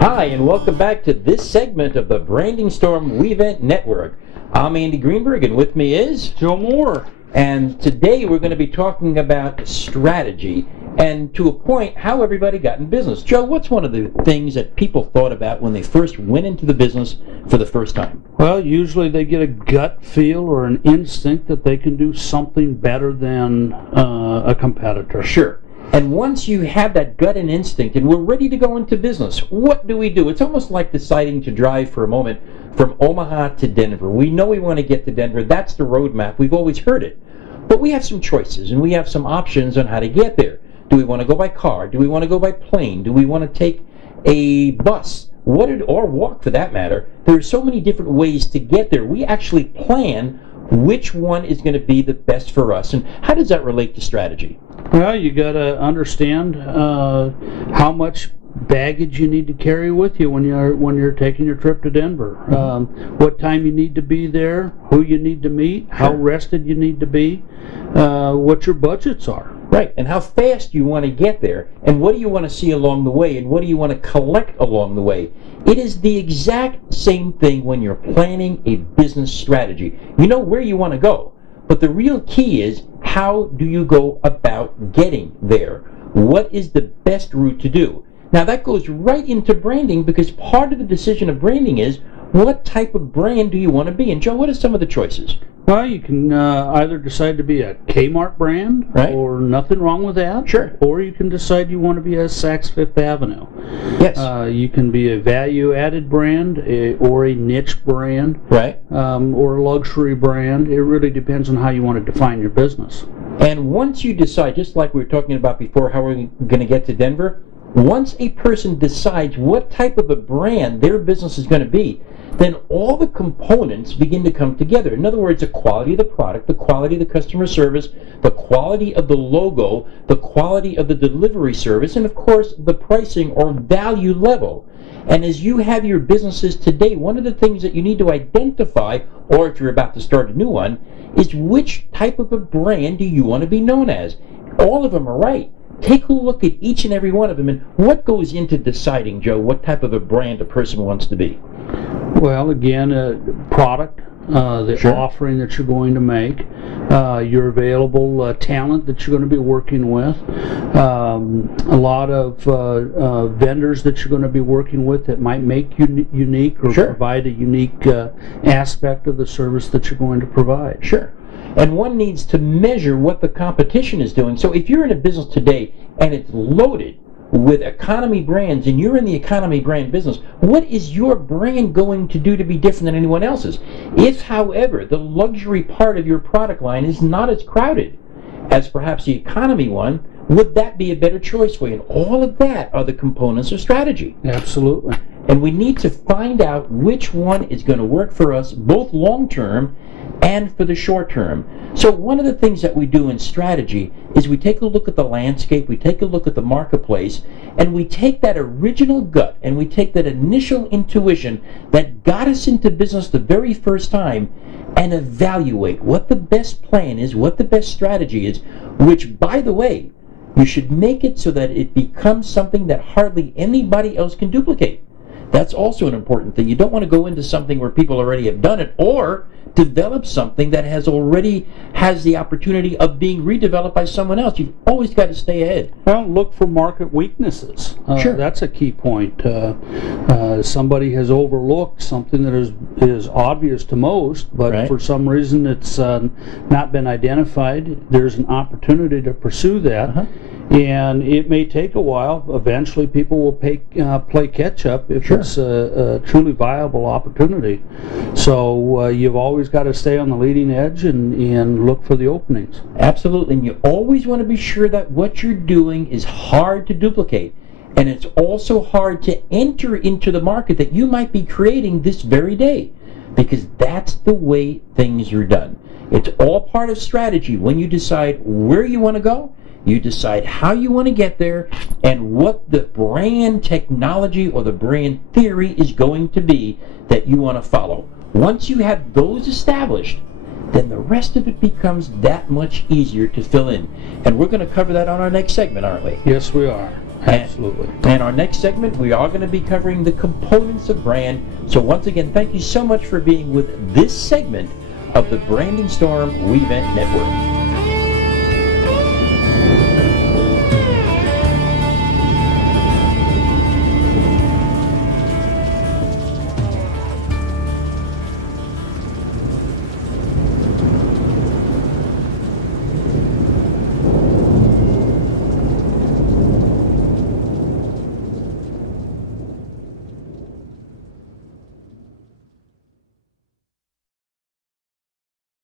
Hi, and welcome back to this segment of the Branding Storm WeVent Network. I'm Andy Greenberg, and with me is Joe Moore. And today we're going to be talking about strategy, and to a point, how everybody got in business. Joe, what's one of the things that people thought about when they first went into the business for the first time? Well, usually they get a gut feel or an instinct that they can do something better than a competitor. Sure. And once you have that gut and instinct and we're ready to go into business, what do we do? It's almost like deciding to drive for a moment from Omaha to Denver. We know we want to get to Denver. That's the roadmap. We've always heard it. But we have some choices and we have some options on how to get there. Do we want to go by car? Do we want to go by plane? Do we want to take a bus? Or walk for that matter? There are so many different ways to get there. We actually plan which one is going to be the best for us. And how does that relate to strategy? Well, you got to understand how much baggage you need to carry with you when you're taking your trip to Denver. What time you need to be there, who you need to meet, how rested you need to be, what your budgets are. Right, and how fast you want to get there, and what do you want to see along the way, and what do you want to collect along the way. It is the exact same thing when you're planning a business strategy. You know where you want to go, but the real key is how do you go about getting there? What is the best route to do? Now that goes right into branding, because part of the decision of branding is what type of brand do you want to be? And Joe, what are some of the choices? Well, you can either decide to be a Kmart brand, right, or nothing wrong with that. Sure. Or you can decide you want to be a Saks Fifth Avenue. Yes. You can be a value-added brand or a niche brand, right, or a luxury brand. It really depends on how you want to define your business. And once you decide, just like we were talking about before, how we're going to get to Denver, once a person decides what type of a brand their business is going to be, then all the components begin to come together. In other words, the quality of the product, the quality of the customer service, the quality of the logo, the quality of the delivery service, and of course the pricing or value level. And as you have your businesses today, one of the things that you need to identify, or if you're about to start a new one, is which type of a brand do you want to be known as? All of them are right. Take a look at each and every one of them, and what goes into deciding, Joe, what type of a brand a person wants to be? Well, again, product, the Sure. offering that you're going to make, your available talent that you're going to be working with, a lot of vendors that you're going to be working with that might make you unique or Sure. provide a unique aspect of the service that you're going to provide. Sure. And one needs to measure what the competition is doing. So if you're in a business today and it's loaded with economy brands and you're in the economy brand business, what is your brand going to do to be different than anyone else's? If, however, the luxury part of your product line is not as crowded as perhaps the economy one, would that be a better choice for you? And all of that are the components of strategy. Absolutely. And we need to find out which one is going to work for us both long term and for the short term. So one of the things that we do in strategy is we take a look at the landscape, we take a look at the marketplace, and we take that original gut and we take that initial intuition that got us into business the very first time and evaluate what the best plan is, what the best strategy is, which, by the way, you should make it so that it becomes something that hardly anybody else can duplicate. That's also an important thing. You don't want to go into something where people already have done it, or develop something that has the opportunity of being redeveloped by someone else. You've always got to stay ahead. Well, look for market weaknesses. Sure. That's a key point. Somebody has overlooked something that is obvious to most, but right. for some reason it's not been identified. There's an opportunity to pursue that. And it may take a while. Eventually people will play catch up if Sure. it's a truly viable opportunity. So you've always got to stay on the leading edge and look for the openings. Absolutely, and you always want to be sure that what you're doing is hard to duplicate. And it's also hard to enter into the market that you might be creating this very day, because that's the way things are done. It's all part of strategy. When you decide where you want to go, you decide how you want to get there, and what the brand technology or the brand theory is going to be that you want to follow. Once you have those established, then the rest of it becomes that much easier to fill in. And we're going to cover that on our next segment, aren't we? Yes, we are. Absolutely. And our next segment, we are going to be covering the components of brand. So once again, thank you so much for being with this segment of the Branding Storm Revent Network.